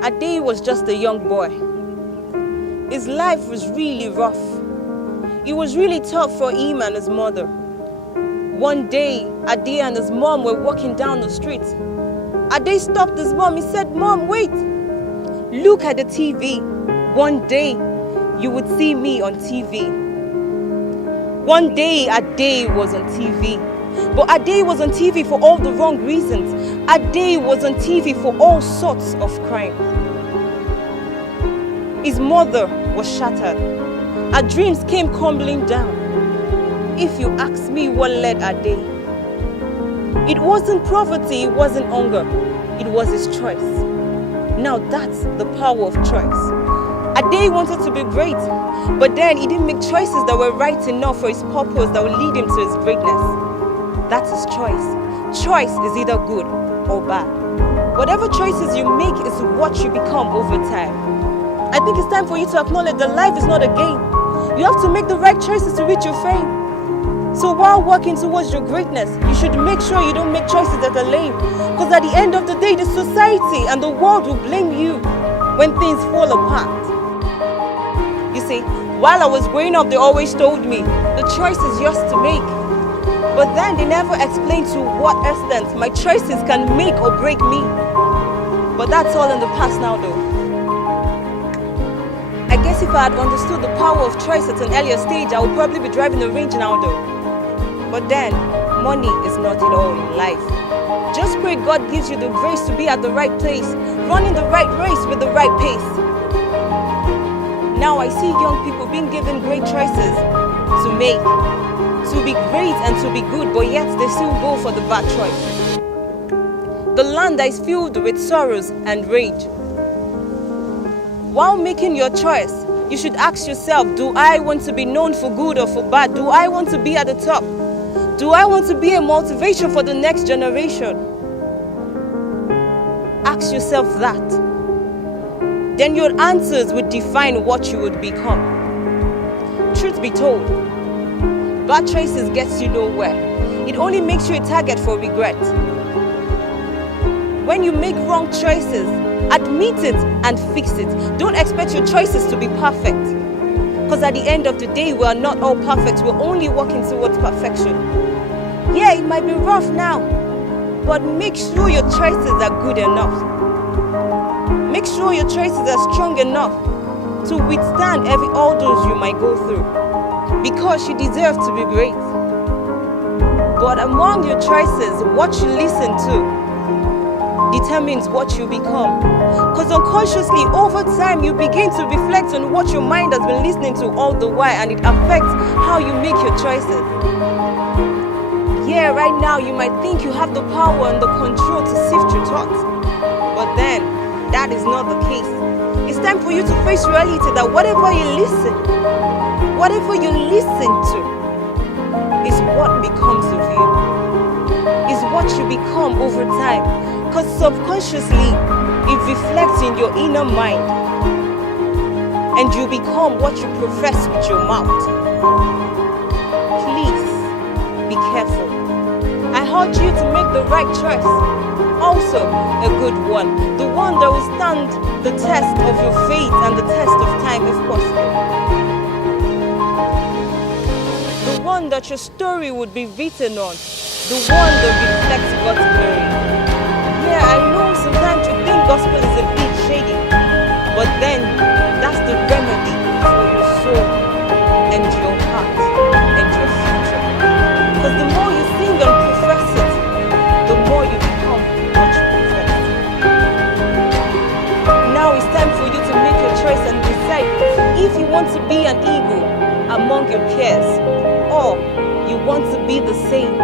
Ade was just a young boy. His life was really rough. It was really tough for him and his mother. One day, Ade and his mom were walking down the street. Ade stopped his mom. He said, "Mom, wait. Look at the TV. One day, you would see me on TV." One day, Ade was on TV. But Ade was on TV for all the wrong reasons. Ade was on TV for all sorts of crime. His mother was shattered. Her dreams came crumbling down. If you ask me what led Ade, it wasn't poverty, it wasn't hunger. It was his choice. Now that's the power of choice. Ade wanted to be great, but then he didn't make choices that were right enough for his purpose that would lead him to his greatness. That's his choice. Choice is either good or bad. Whatever choices you make is what you become over time. I think it's time for you to acknowledge that life is not a game. You have to make the right choices to reach your fame. So while working towards your greatness, you should make sure you don't make choices that are lame. Because at the end of the day, the society and the world will blame you when things fall apart. You see, while I was growing up, they always told me, the choice is yours to make. But then they never explained to what extent my choices can make or break me. But that's all in the past now though. I guess if I had understood the power of choice at an earlier stage, I would probably be driving a Range now though. But then, money is not it all in life. Just pray God gives you the grace to be at the right place, running the right race with the right pace. Now I see young people being given great choices to make, to be great and to be good, but yet they still go for the bad choice. The land that is filled with sorrows and rage. While making your choice, you should ask yourself, do I want to be known for good or for bad? Do I want to be at the top? Do I want to be a motivation for the next generation? Ask yourself that. Then your answers would define what you would become. Truth be told, bad choices gets you nowhere. It only makes you a target for regret. When you make wrong choices, admit it and fix it. Don't expect your choices to be perfect. Because at the end of the day, we are not all perfect. We're only working towards perfection. Yeah, it might be rough now, but make sure your choices are good enough. Make sure your choices are strong enough to withstand all those you might go through. Because you deserve to be great. But among your choices, what you listen to determines what you become. Because unconsciously, over time, you begin to reflect on what your mind has been listening to all the while, and it affects how you make your choices. Yeah, right now, you might think you have the power and the control to sift your thoughts. But then, that is not the case. It's time for you to face reality that whatever you listen to, is what becomes of you. Is what you become over time. Because subconsciously, it reflects in your inner mind. And you become what you profess with your mouth. Please, be careful. I urge you to make the right choice. Also, a good one. The one that will stand the test of your faith and the test of time if possible. The one that your story would be written on. The one that reflects God's glory. Yeah, I know sometimes you think gospel is a bit shady, but then that's the remedy for your soul and your heart and your future. Because the more you sing and profess it, the more you become what you profess. Now it's time for you to make your choice and decide if you want to be an eagle among your peers or you want to be the same